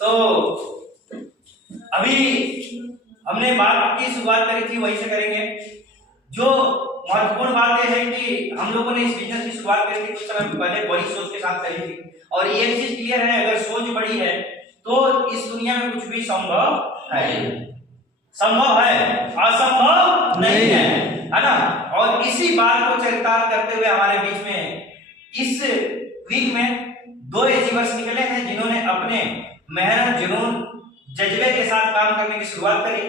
तो अभी हमने बात की शुरुआत करी थी, वहीं से करेंगे। जो महत्वपूर्ण बात यह है कि हम लोगों ने इस बिजनेस की शुरुआत करी थी कुछ समय पहले बड़ी सोच के साथ करी थी, और ये एक चीज क्लियर है, अगर सोच बड़ी है तो इस दुनिया में कुछ भी संभव है, असंभव नहीं है ना। और इसी बात को चरितार्थ करते हुए हमारे बीच में इस वीक में 2 अचीवर्स निकले हैं जिन्होंने अपने मेहनत, जुनून, जज्बे के साथ काम करने की शुरुआत करी,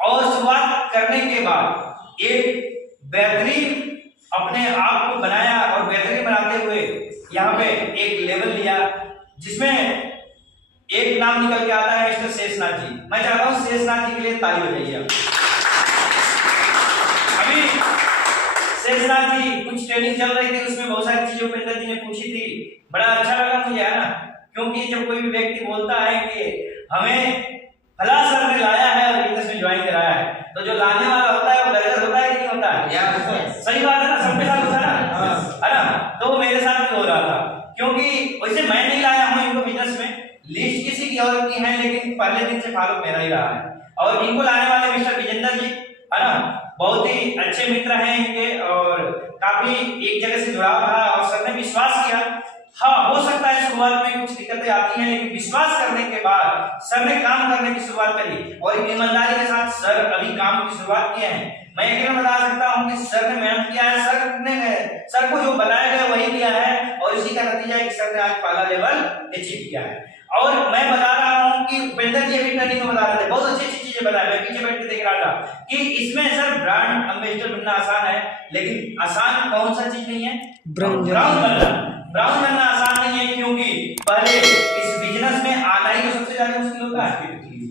और शुरुआत करने के बाद एक बेहतरीन अपने आप को बनाया, और बेहतरीन बनाते हुए यहाँ पे एक लेवल लिया जिसमें एक नाम निकल के आता है मिस्टर शेषनाथ जी। मैं चाहता हूं शेषनाथ जी के लिए ताली बजाइए। अभी शेषनाथ जी कुछ ट्रेनिंग चल रही थी, उसमें बहुत सारी चीजें उपेंद्र जी ने पूछी थी, बड़ा अच्छा लगा मुझे, है ना। क्योंकि जब कोई भी व्यक्ति बोलता है कि हमें फला सर ने लाया है और बिजनेस में ज्वाइन कराया है, तो जो लाने वाला होता है वो गलत होता है कि नहीं होता है? सही बात है ना, सबके साथ होता है ना। तो मेरे साथ भी हो रहा था, क्योंकि वैसे मैं नहीं लाया हूं इनको बिजनेस में, लिस्ट किसी की और की है, लेकिन पहले दिन से फॉलो मेरा ही रहा है। और इनको लाने वाले मिस्टर विजेंद्र जी, है ना, बहुत ही अच्छे मित्र हैं इनके, और काफी एक जगह से जुड़ाव रहा, और सर ने विश्वास किया। हाँ, हो सकता है शुरुआत में कुछ दिक्कतें आती हैं, लेकिन विश्वास करने के बाद सर ने काम करने की शुरुआत करी, और ईमानदारी के साथ सर अभी काम की शुरुआत किए हैं। मैं यकीन बता सकता हूं कि सर ने मेहनत किया है, सर को जो बताया गया वही किया है, और इसी का नतीजा है कि सर ने आज पहला लेवल अचीव किया है। और मैं बता रहा हूं कि उपेंद्र जी अभी ट्रेनिंग में बता रहे थे, बहुत अच्छी अच्छी चीजें बताया, मैं पीछे बैठ के देख रहा था कि इसमें सर ब्रांड एम्बेसडर बनना आसान है, लेकिन आसान कौन सा चीज नहीं है? ब्राउन बनना आसान नहीं है, क्योंकि पहले इस बिजनेस में आना ही तो सबसे ज्यादा मुश्किल होता है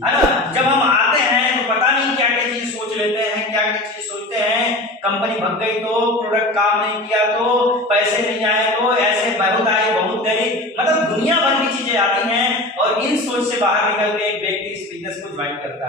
ना। जब हम आते हैं तो पता नहीं क्या क्या चीज सोच लेते हैं, क्या क्या चीज सोचते हैं, कंपनी भग गई तो, प्रोडक्ट काम नहीं किया तो, पैसे नहीं आए तो, ऐसे बहुत आए बहुत गए, मतलब दुनिया भर की चीजें आती हैं, और इन सोच से बाहर निकल के एक व्यक्ति इस बिजनेस को ज्वाइन करता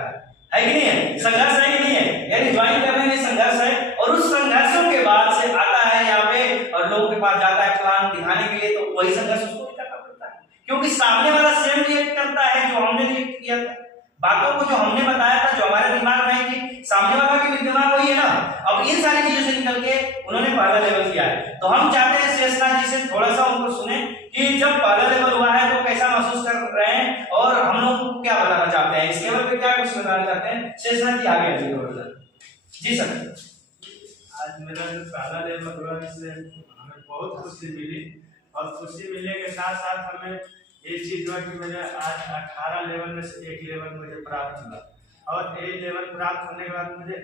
है कि नहीं है? संघर्ष है कि नहीं है? यानी ज्वाइन करने में संघर्ष है, और उस संघर्षों के बाद से आता है यहाँ पे और लोगों के पास जाता है प्लान दिखाने के लिए, तो वही संघर्ष उसको भी करना पड़ता है, क्योंकि सामने वाला सेम रिएक्ट करता है जो हमने रिएक्ट किया था, बातों को जो हमने बताया था, जो हमारे दिमाग में है कि सामने वाला की भी दिमाग वही है ना। अब इन सारी चीजों से निकल के उन्होंने पहला लेवल किया है, तो हम चाहते हैं शेषनाथ जी से थोड़ा सा उनको सुने कि जब पहला लेवल हुआ है तो कैसा महसूस कर रहे हैं, और हम लोग को क्या बताना चाहते हैं, इस लेवल पे क्या कुछ बताना चाहते हैं। शेषनाथ जी आगे आइए। जी सर। आज मेरा जो पहला लेवल हुआ, इससे हमें बहुत खुशी मिली, और खुशी मिलने के साथ साथ हमें ये चीज हुआ कि मुझे आज 18 लेवल में से एक लेवल मुझे प्राप्त हुआ, और एक लेवल प्राप्त होने के बाद मुझे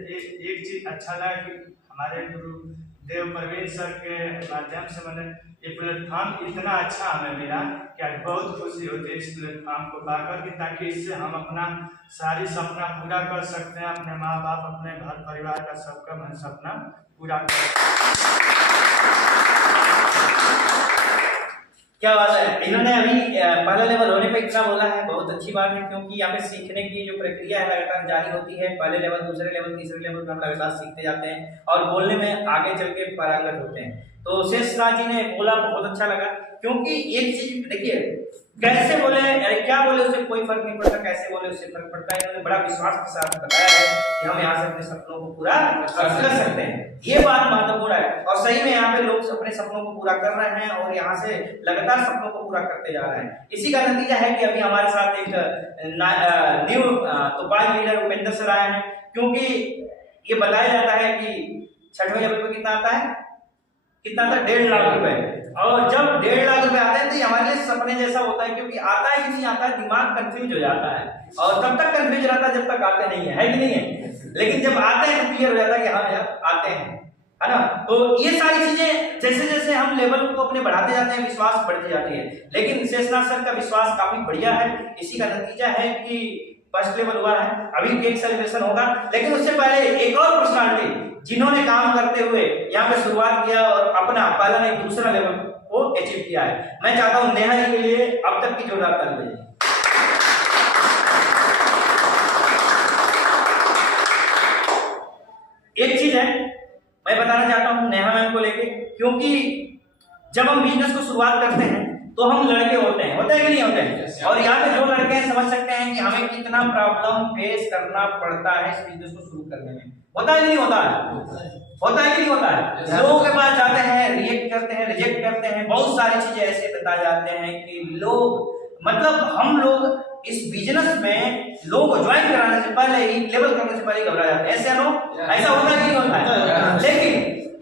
एक चीज अच्छा लगा कि हमारे गुरु देव प्रवीण सर के माध्यम से मैंने ये प्लेटफॉर्म इतना अच्छा हमें मिला कि आज बहुत खुशी होती है इस प्लेटफॉर्म को पाकर, कि ताकि इससे हम अपना सारी सपना पूरा कर सकते हैं, अपने माँ बाप, अपने घर परिवार का सबका मैं सपना पूरा कर। क्या बात है, इन्होंने अभी पहला लेवल होने पे इतना बोला है, बहुत अच्छी बात है, क्योंकि यहाँ पे सीखने की जो प्रक्रिया है लगातार जारी होती है। पहले लेवल, दूसरे लेवल, तीसरे लेवल पे हम लगातार सीखते जाते हैं, और बोलने में आगे चल के पारंगत होते हैं। तो शेषनाथ जी ने बोला, बहुत अच्छा लगा, क्योंकि एक चीज देखिए, कैसे बोले, क्या बोले उससे कोई फर्क नहीं पड़ता, कैसे बोले उससे फर्क पड़ता है। इन्होंने बड़ा विश्वास के साथ बताया है कि हम यहाँ से अपने सपनों को पूरा कर सकते हैं, ये बात महत्वपूर्ण है, और सही में यहाँ पे लोग अपने सपनों को पूरा कर रहे हैं, और यहाँ से लगातार सपनों को पूरा करते जा रहे हैं। इसी का नतीजा है कि अभी हमारे साथ एक न्यू तुपाई लीडर उपेंद्र सर आए हैं, क्योंकि ये बताया जाता है कि 6वें लेवल पे कितना आता है, कितना था, 1.5 लाख रुपए, और जब 1.5 लाख रुपए आते हैं तो ये हमारे लिए सपने जैसा होता है, क्योंकि आता है कि नहीं आता है, दिमाग कंफ्यूज हो जाता है, और तब तक कंफ्यूज रहता है जब तक आते नहीं है कि नहीं है, लेकिन जब आते हैं तो क्लियर हो जाता है कि हाँ यार आते हैं, है ना। तो ये सारी चीजें जैसे जैसे हम लेवल को अपने बढ़ाते जाते हैं, विश्वास बढ़ती जाती है, लेकिन शेषनाथ सर का विश्वास काफी बढ़िया है। इसी का नतीजा है कि फर्स्ट लेवल हुआ है, अभी केक सेलिब्रेशन होगा, लेकिन उससे पहले एक और पर्सनालिटी जिन्होंने काम करते हुए यहाँ पे शुरुआत किया और अपना पहला नहीं दूसरा लेवल को अचीव किया है, मैं चाहता हूँ नेहा जी के लिए अब तक की जोरदार ताली। एक चीज है मैं बताना चाहता हूँ नेहा मैम को लेके, क्योंकि जब हम बिजनेस को शुरुआत करते हैं तो हम लड़के होते हैं कि नहीं होते हैं, और यहाँ पे जो लड़के हैं समझ सकते हैं कि हमें कितना प्रॉब्लम फेस करना पड़ता है इस बिजनेस को शुरू करने में। होता है कि नहीं होता है? होता है कि नहीं होता है? लोगों के पास जाते हैं, रिएक्ट करते हैं, रिजेक्ट करते हैं, बहुत सारी चीजें ऐसे बता जाते हैं कि लोग, मतलब हम लोग इस बिजनेस में लोगों को ज्वाइन कराने से पहले ही, लेवल करने से पहले घबरा जाते हैं। ऐसे ऐसा होता है कि नहीं होता है? लेकिन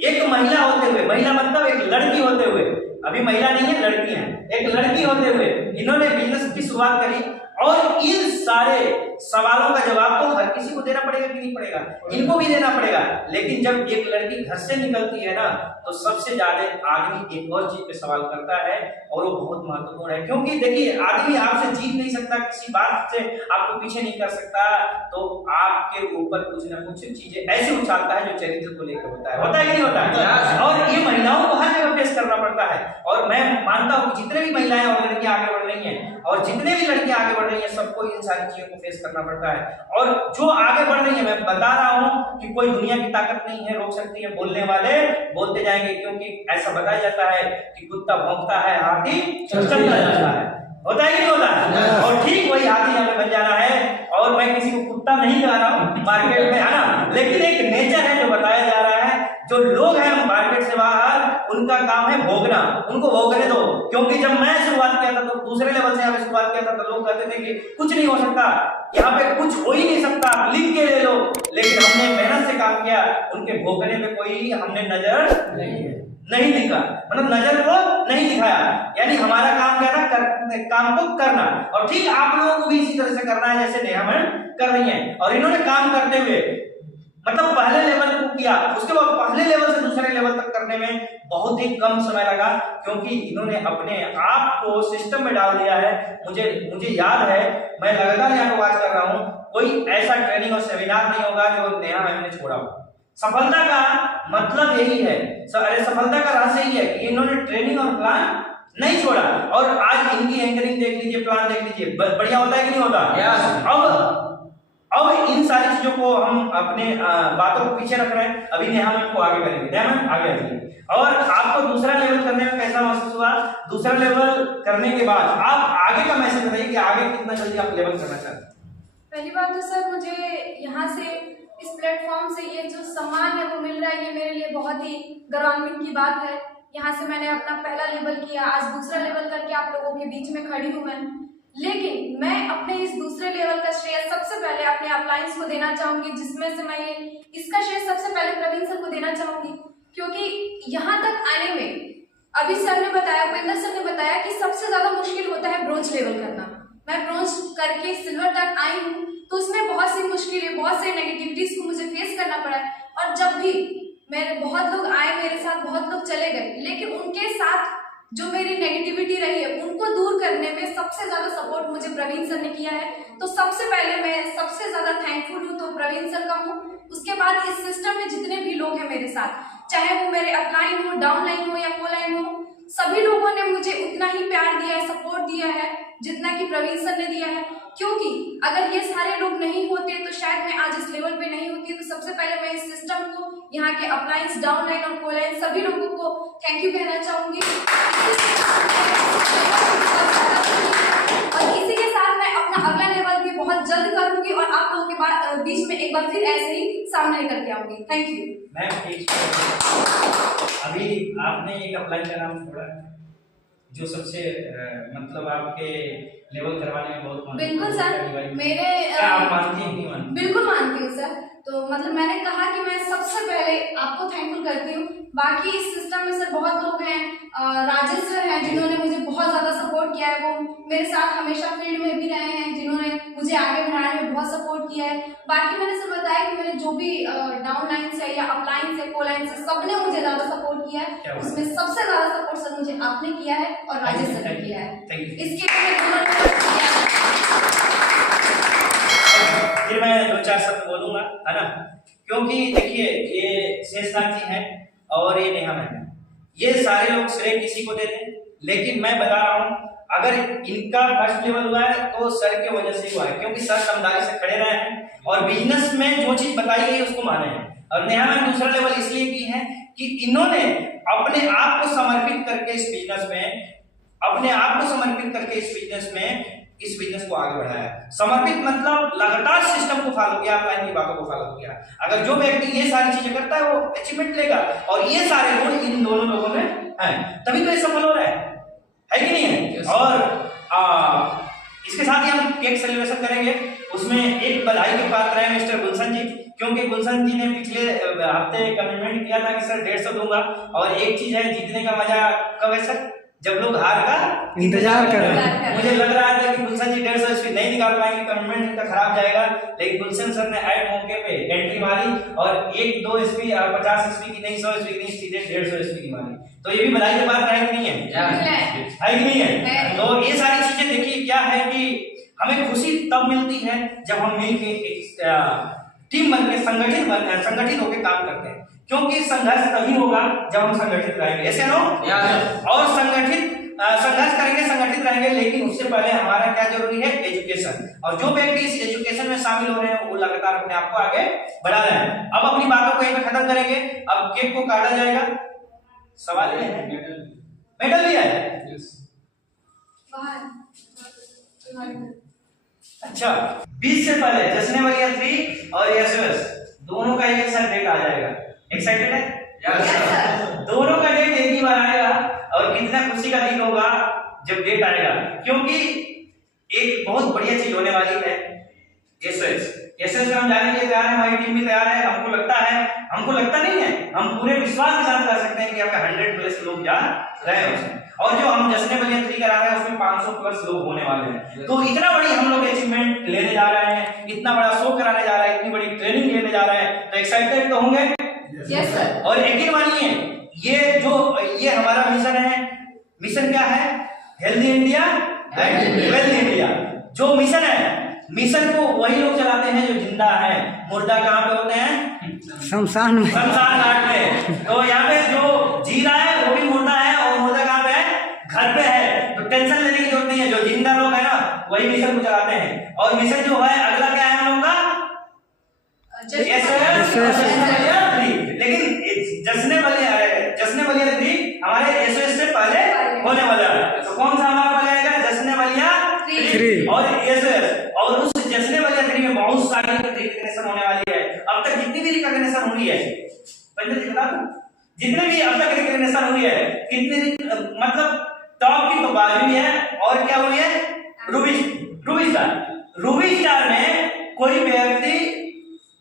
एक महिला होते हुए, महिला मतलब एक लड़की होते हुए, अभी महिला नहीं है, लड़की है, एक लड़की होते हुए इन्होंने बिजनेस की शुरुआत करी, और इन सारे सवालों का जवाब तो हर किसी को देना पड़ेगा कि नहीं पड़ेगा? इनको भी देना पड़ेगा। लेकिन जब एक लड़की घर से निकलती है ना, तो सबसे ज्यादा आदमी एक और चीज पे सवाल करता है, और वो बहुत महत्वपूर्ण है। क्योंकि देखिए, आदमी आपसे जीत नहीं सकता, किसी बात से आपको पीछे नहीं कर सकता, तो आपके ऊपर कुछ ना कुछ चीजें ऐसे उछालता है जो चरित्र को लेकर होता है। होता है कि नहीं होता है? और ये महिलाओं को हर जगह फेस करना पड़ता है। और मैं मानता हूँ जितने भी महिलाएं और लड़कियां आगे बढ़ रही हैं, और जितने भी लड़कियां आगे बढ़ रही हैं, सबको इन सारी चीजों को फेस करना पड़ता है। और जो आगे बढ़ रही है, मैं बता रहा हूं कि कोई दुनिया की ताकत नहीं है रोक सकती है, बोलने वाले बोलते जाएंगे, क्योंकि ऐसा बताया जाता है कि कुत्ता भौंकता है, हाथी चलता जाता है। होता है कि नहीं होता है? और ठीक वही हाथी हमें बन जाना है। और मैं किसी को कुत्ता नहीं कह रहा हूं मार्केट में, है ना, लेकिन एक नेचर है जो बताया जा रहा है। जो लोग हैं मार्केट से बाहर, उनका काम है भोगना, उनको भोगने दो। क्योंकि जब मैं शुरुआत किया था, तो दूसरे लेवल से यहाँ शुरुआत किया था, तो लोग कहते थे कि कुछ नहीं हो सकता, यहाँ पे कुछ हो ही नहीं सकता, लिख के ले लो। लेकिन हमने मेहनत से काम किया, उनके भोगने पे कोई हमने नजर नहीं दिखा, मतलब नजर को नहीं दिखाया। यानी हमारा काम क्या था? काम को करना। और ठीक आप लोगों को भी इसी तरह से करना है, जैसे नेहा मैम कर रही हैं। और इन्होंने काम करते हुए, मतलब पहले लेवल को किया, उसके बाद पहले लेवल से दूसरे लेवल तक करने में बहुत ही कम समय लगा, क्योंकि इन्होंने अपने आप को सिस्टम में डाल दिया है। मुझे याद है, मैं लगातार यहाँ पर बात कर रहा हूँ, कोई ऐसा ट्रेनिंग और सेमिनार नहीं होगा जो नेहा मैम ने छोड़ा हो। सफलता का मतलब यही है, अरे सफलता का रहस्य यही है कि इन्होंने ट्रेनिंग और प्लान नहीं छोड़ा। और आज इनकी एंकरिंग देख लीजिए, प्लान देख लीजिए, बढ़िया होता है कि नहीं होता? अब इन सारी चीजों को हम अपने बातों को पीछे रख रहे हैं। अभी नेहा मैम को आगे करेंगे। नेहा मैम आगे आइए। और आपको दूसरा लेवल करने में कैसा महसूस हुआ? दूसरा लेवल करने के बाद आप आगे का मैसेज बताइए कि आगे कितना जल्दी आप लेवल करना चाहते हैं। पहली बात तो सर, मुझे यहाँ से, इस प्लेटफॉर्म से ये जो सम्मान है वो मिल रहा है, ये मेरे लिए बहुत ही गौरवान्वित की बात है। यहाँ से मैंने अपना पहला लेवल किया, आज दूसरा लेवल करके आप लोगों के बीच में खड़ी हूँ मैं। लेकिन मैं अपने इस दूसरे लेवल का श्रेय सबसे पहले अपने अपलायंस को देना चाहूंगी, जिसमें से मैं इसका श्रेय सबसे पहले प्रवीण सर को देना चाहूंगी। क्योंकि यहाँ तक आने में, अभी सर ने बताया, उपेंद्र सर ने बताया कि सबसे ज्यादा मुश्किल होता है ब्रोंज लेवल करना। मैं ब्रोंज करके सिल्वर तक आई हूँ, तो उसमें बहुत सी मुश्किलें, बहुत से नेगेटिविटीज को मुझे फेस करना पड़ा है। और जब भी मेरे बहुत लोग आए मेरे साथ, बहुत लोग चले गए, लेकिन उनके साथ जो मेरी नेगेटिविटी रही है उनको दूर करने में सबसे ज्यादा सपोर्ट मुझे प्रवीण सर ने किया है। तो सबसे पहले मैं सबसे ज्यादा थैंकफुल हूँ तो प्रवीण सर का हूँ। उसके बाद इस सिस्टम में जितने भी लोग हैं मेरे साथ, चाहे वो मेरे अपलाइन हो, डाउनलाइन हो या कोलाइन हो, सभी लोगों ने मुझे उतना ही प्यार दिया है, सपोर्ट दिया है जितना कि प्रवीण सर ने दिया है। क्योंकि अगर ये सारे लोग नहीं होते तो शायद मैं आज इस लेवल पे नहीं होती। तो सबसे पहले मैं इस सिस्टम को, यहाँ के अपलायंस, डाउनलाइन और कोलाइन सभी लोगों को थैंक यू कहना चाहूंगी। और इसी के साथ मैं अपना अगला लेवल भी बहुत जल्द करूंगी और आप लोगों के बीच में एक बार फिर ऐसे ही सामने लेकर के आऊंगी। Thank you ma'am. अभी आपने एक अपलाइन का नाम छोड़ा जो सबसे मतलब आपके लेवल करवाने में बहुत बिल्कुल सर, मेरे आप मानती हैं नहीं मानती? बिल्कुल मानती हूँ सर। तो मतलब मैंने कहा कि मैं सबसे पहले आपको थैंकफुल करती हूँ। बाकी इस सिस्टम में सर बहुत लोग हैं, राजेश सर हैं जिन्होंने मुझे बहुत ज़्यादा सपोर्ट किया है, वो मेरे साथ हमेशा फील्ड में भी रहे हैं, जिन्होंने मुझे आगे बढ़ाने में बहुत सपोर्ट किया है। बाकी मैंने सर बताया कि मेरे जो भी डाउनलाइन से या अपलाइन से, कोलाइन से, सबने मुझे ज़्यादा सपोर्ट किया है। उसमें सबसे ज़्यादा सपोर्ट सर मुझे आपने किया है और राजेश सर ने किया है। इसके फिर मैं दो चार शब्द बोलूंगा, है ना, क्योंकि देखिए ये शेषनाग जी हैं और ये नेहा मैम है, ये सारे लोग श्रेय किसी को देते हैं, लेकिन मैं बता रहा हूँ अगर इनका फर्स्ट लेवल हुआ है तो सर की वजह से हुआ है, क्योंकि सर समझदारी से खड़े रहे हैं और बिजनेस में जो चीज बताई गई उसको माने हैं। और नेहा मैम दूसरा लेवल इसलिए की है कि इन्होंने अपने आप को समर्पित करके इस बिजनेस में, अपने आप को समर्पित करके इस बिजनेस में इस बिजनेस को आगे बढ़ाया। समर्पित मतलब लगातार सिस्टम को फॉलो किया, अपलाइन की बातों को फॉलो किया। अगर जो व्यक्ति ये सारी चीजें करता है वो अचीवमेंट लेगा, और ये सारे गुण इन दोनों लोगों में हैं, तभी तो ये सफल हो रहा है कि नहीं है। और इसके साथ ही हम केक सेलिब्रेशन करेंगे। उसमें एक बधाई के पात्र है मिस्टर गुलशन जी, क्योंकि गुलशन जी ने पिछले हफ्ते कमिटमेंट किया था कि सर 150 दूंगा। और एक चीज है, जीतने का मजा कब है सर? जब लोग हार का इंतजार कर रहे हैं। मुझे लग रहा था कि गुलशन जी 150 स्पीड नहीं निकाल पाएंगे, कमिटमेंट इनका खराब जाएगा, लेकिन गुलशन सर ने एट मौके पे एंट्री मारी और 1-2 स्पीड 50 स्पीड की नहीं, 100 स्पीड की नहीं, सीधे 150 स्पीड की मारी। तो ये भी बधाई की बात है कि नहीं है कि नहीं है? तो ये सारी चीजें देखिए, क्या है कि हमें खुशी तब मिलती है जब हम मिलके एक टीम बनके संगठित होकर काम करते हैं, क्योंकि संघर्ष तभी होगा जब हम संगठित रहेंगे, ऐसे नो। और संघर्ष करेंगे, संगठित रहेंगे, लेकिन उससे पहले हमारा क्या जरूरी है? एजुकेशन। और जो व्यक्ति इस एजुकेशन में शामिल हो रहे हैं वो लगातार अपने आप को आगे बढ़ा रहे हैं। अब अपनी बातों को यहीं पे खत्म करेंगे। अब केक को काटा जाएगा। सवाल ये है, मेडल भी है। अच्छा, 20 से पहले जश्न बलिया 3 और एसओएस दोनों का एक साथ डेट आ जाएगा। एक्साइटेड है? दोनों का डेट एक ही बार आएगा, और कितना खुशी का दिन होगा जब डेट आएगा, क्योंकि एक बहुत बढ़िया चीज होने वाली है। एसओएस में हम जाने के लिए तैयार है, हमारी टीम भी तैयार है। हमको लगता नहीं है, हम पूरे विश्वास के साथ कर सकते हैं कि आपका 100+ लोग जा रहे हैं उसमें। और जो हम जश्न बलिया 3 करा रहे हैं उसमें 500+ लोग होने वाले हैं। तो इतना बड़ी हम लोग अचीवमेंट लेने जा रहे हैं, इतना बड़ा शो कराने जा रहे हैं, इतनी बड़ी ट्रेनिंग लेने जा रहे हैं, तो एक्साइटेड तो होंगे। Yes sir. और यकीन मानिए, ये हमारा मिशन है। मिशन क्या है? Healthy India and wealthy India. जो मिशन है, मिशन को वही लोग चलाते हैं जो जिंदा है। मुर्दा कहाँ पे होते हैं? शमशान घाट में। तो यहाँ पे जो जी रहा है वो भी मुर्दा है, और मुर्दा कहाँ पे है? घर पे है। तो टेंशन लेने की जरूरत नहीं है। जो जिंदा लोग है ना वही मिशन को चलाते हैं। और मिशन जो है अगला क्या है हम लोग का? लेकिन जश्न बलिया 3 हमारे एसओएस से पहले होने वाला है। तो कौन सा हमारा पहले आएगा? जश्न बलिया 3 और एसओएस। और उस जश्न बलिया 3 में बहुत सारी रिकॉग्निशन होने वाली है। अब तक जितनी भी रिकॉग्निशन हुई है, पंडित जी बता दो, जितने भी अब तक रिकॉग्निशन हुई है, कितनी, मतलब टॉप की तो बाजू है, और क्या हुई है? रूबी स्टार में कोई व्यक्ति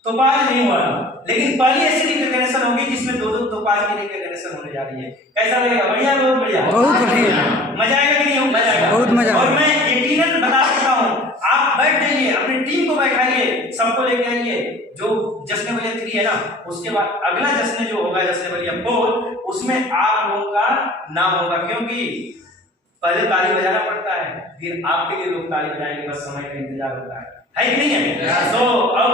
तोपाज नहीं हुआ, लेकिन पहली ऐसी रिकॉग्निशन होगी जिसमें 2-2 तोपाज की रिकॉग्निशन होने जा रही है। कैसा लगेगा? बढ़िया, बहुत बढ़िया, बहुत बढ़िया। मजा आएगा कि नहीं? मजा आएगा, बहुत मजा। और मैं यकीनन बता सकता हूँ, आप बैठ जाइए, अपनी टीम को बैठाइए, सबको लेके आइए। जो जश्न बलिया 3 है ना, उसके बाद अगला जश्न जो होगा, जश्न बलिया 4, उसमें आप लोगों का नाम होगा, क्योंकि पहले ताली बजाना पड़ता है, फिर आपके लिए लोग ताली बजाएंगे, बस समय का इंतजार होता है कि नहीं है? तो अब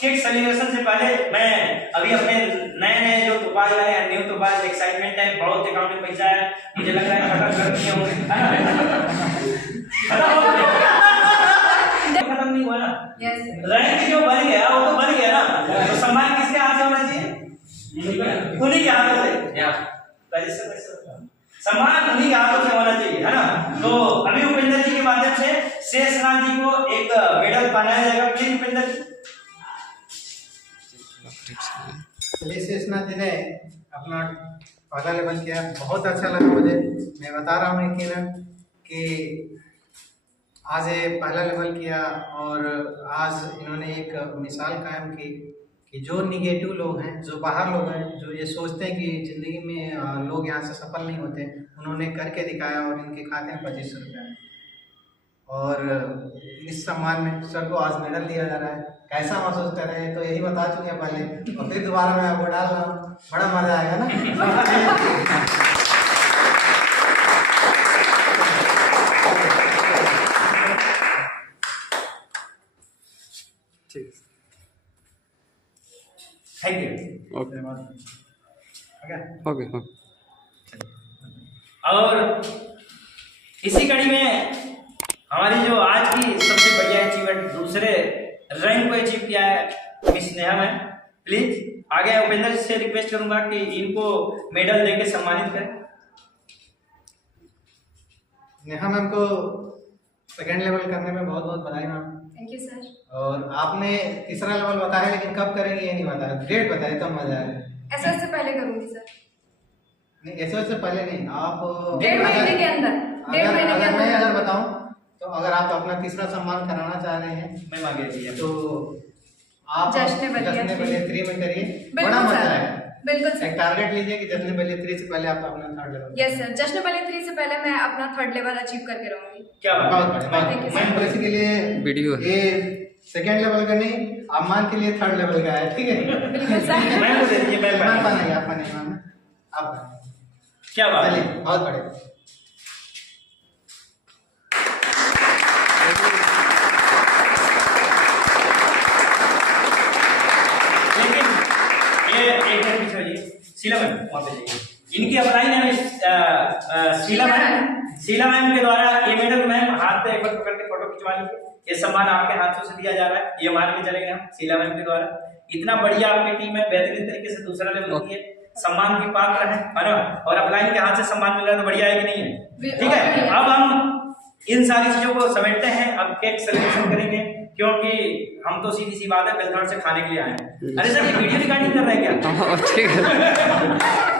केक सेलिब्रेशन से पहले मैं अभी अपने नए जो तोपाज आए हैं, न्यू तोपाज, एक्साइटमेंट है, बहुत अकाउंट में पैसा है, मुझे लग रहा है खत्म कर दिए होंगे। खत्म नहीं हुआ ना? रैंक जो बन गया वो तो बन गया ना। तो सम्मान किसके हाथ से होना चाहिए? उन्हीं के हाथों से। सम्मान उन्हीं के हाथों से होना चाहिए, है ना? तो अभी उपेंद्र जी के माध्यम से शेषनाथ जी को एक मेडल पहनाया जाएगा। प्लीज उपेंद्र जी। शेषनाथ जी ने अपना पहला लेवल किया, बहुत अच्छा लगा मुझे। मैं बता रहा हूँ कि आज ये पहला लेवल किया, और आज इन्होंने एक मिसाल कायम की कि जो निगेटिव लोग हैं, जो बाहर लोग हैं, जो ये सोचते हैं कि ज़िंदगी में लोग यहाँ से सफल नहीं होते, उन्होंने करके दिखाया, और इनके खाते में 2500 रुपया है। और इस सम्मान में सर को आज मेडल दिया जा रहा है। कैसा महसूस कर रहे हैं? तो यही बता चुके हैं पहले, और फिर दोबारा मैं आपको डाल रहा हूँ, बड़ा मजा आएगा ना। Thank you. ओके। और इसी कड़ी में हमारी जो आज की सबसे बढ़िया अचीवमेंट, दूसरे रैंक को अचीव किया है मिस नेहा मैम। प्लीज आगे उपेंद्र से रिक्वेस्ट करूंगा कि इनको मेडल देके सम्मानित करें। नेहा मैम को सेकेंड लेवल करने में बहुत बहुत बधाई मैम। Thank you sir. और आपने तीसरा लेवल बताया लेकिन कब करेंगे ये नहीं बताया, डेट बताए तो मजा आएगा। एसएस से पहले करूंगी सर। नहीं ऐसे से पहले नहीं, आप 1.5 महीने के अंदर, 1.5 महीने के अगर मैं अंदर। अगर बताऊं तो अगर आप अपना तीसरा सम्मान कराना चाह रहे हैं मैं मांगे थी तो आप जश्न बलिया 3 में करिए, बड़ा बिल्कुल मजा सर, आएगा। बिल्कुल एक सर। टारगेट लीजिए कि जश्न बलिया 3 से पहले आप अपना थर्ड लेवल। यस सर, जश्न बलिया 3 से पहले मैं अपना 3rd लेवल अचीव करके रहूंगी। क्या बात बहुत बढ़िया, बहुत Thank you, बढ़िया। sir. तो इसीलिए वीडियो है। ये सेकेंड लेवल का नहीं, अम्मान के लिए थर्ड लेवल का है, ठीक है। बिल्कुल सर। मैं को दे दीजिए, मैं मैम पहनूंगा। नहीं, आप नहीं मैम, आप बने। क्या बात चलिए है। बहुत बढ़िया। लेकिन ये एक मिनट पीछे जाइए, शीला मैम वहाँ पे जाइए। इनकी अपलाइन है शीला मैम के द्वारा ये मेडल मैम हाथ पे एक बार पकड़ के फोटो खिंचवा लीजिए। ये सम्मान आपके हाथों से दिया जा रहा है, ये मान के चलेंगे हम शीला मैम के द्वारा। इतना बढ़िया आपकी टीम है, बेहतरीन तरीके से दूसरा लेवल की है, सम्मान की पात्र है ना। और अपलाइन के हाथ से सम्मान मिल रहा है तो बढ़िया है कि नहीं है? ठीक है, अब हम इन सारी चीजों को समेटते हैं, अब केक सेलिब्रेशन करेंगे क्योंकि हम तो सीधी सी बात है बेलथौर से खाने के लिए आए हैं। अरे सर ये वीडियो रिकॉर्डिंग कर रहे हैं क्या? ठीक है।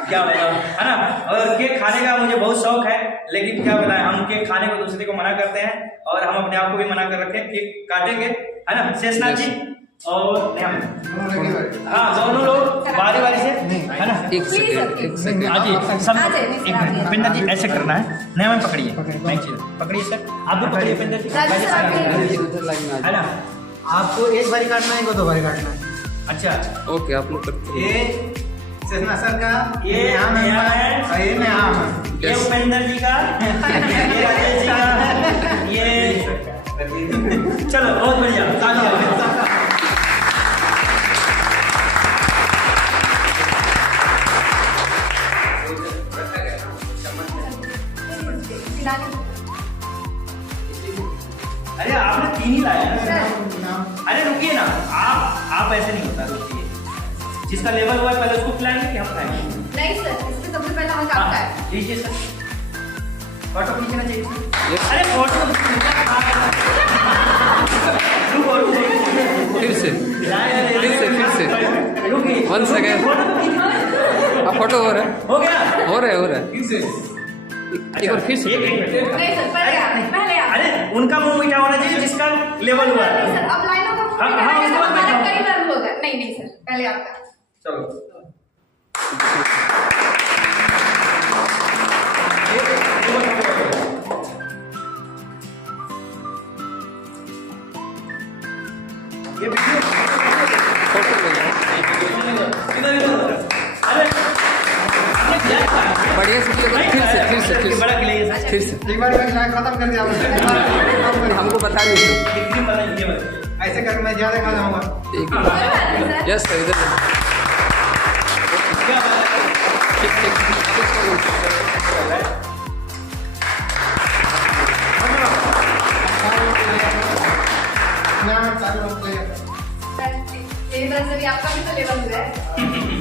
क्या बताओ, है ना। और केक खाने का मुझे बहुत शौक है, लेकिन क्या बताएं हम केक खाने को दूसरे को मना करते हैं और हम अपने आप को भी मना कर रखे। केक काटेंगे, है ना, शेषनाथ जी और नेहा मैम। हाँ दोनों लोग बारी बारी से, है ना। एक सेकंड हाँ जी, सब आ जाइए, एक मिनट, पिंदर जी ऐसे करना है। नेहा मैम पकड़िए, मैं चीज पकड़िए सर, आप भी पकड़िए पिंदर जी, राजू सर, आप भी। उधर लाइन में आ है ना। आपको एक बारी काटना है, 2 बारी काटना है। अच्छा जाओ। ओके आप लोग करते हैं। ये शेषनाथ सर का, ये नेहा मैम नेहा का, है। और ये नेहा मैम। ये उपेंद्र जी का, ये राजेश जी का, ये चलो बहुत बढ़िया, तालियां। अरे आपने 3 ही लाया ना। अरे रुकिए ना, आप ऐसे नहीं होता, रुकिए। जिसका लेवल हुआ है पहले उसको खिलाएंगे कि हम खाएंगे? नहीं सर, इसमें सबसे पहला हक आपका है। लीजिए सर, फोटो खींचना चाहिए सर। अरे फोटो रुको रुको, फिर से रुकिए, 1 सेकंड। फोटो तो खींचना। अब फोटो हो रहा है, हो गया, हो रहा है। एक बार फिर से एक मिनट। नहीं सर, पहले आप। अरे उनका मुंह मीठा होना चाहिए जिसका लेवल हुआ है। नहीं सर, अब लाइनों का हाँ, हाँ, मुंह उसके बाद हमारा मैं कई बार होगा। नहीं सर, पहले आपका। चलो ये वीडियो फोटो ले लो। अरे बढ़िया से फिर से बड़ा क्लियर फिर से एक बार खत्म कर दिया आपने। हमको बता दीजिए। कितनी पता ये बता। ऐसे कर मैं ज्यादा खा जाऊंगा। एक कोई बात नहीं सर। यस सर, इधर क्या बात है? मैं चालू हो गया। सर, मेरी तरफ से भी आपका भी तो लेवल हुआ है।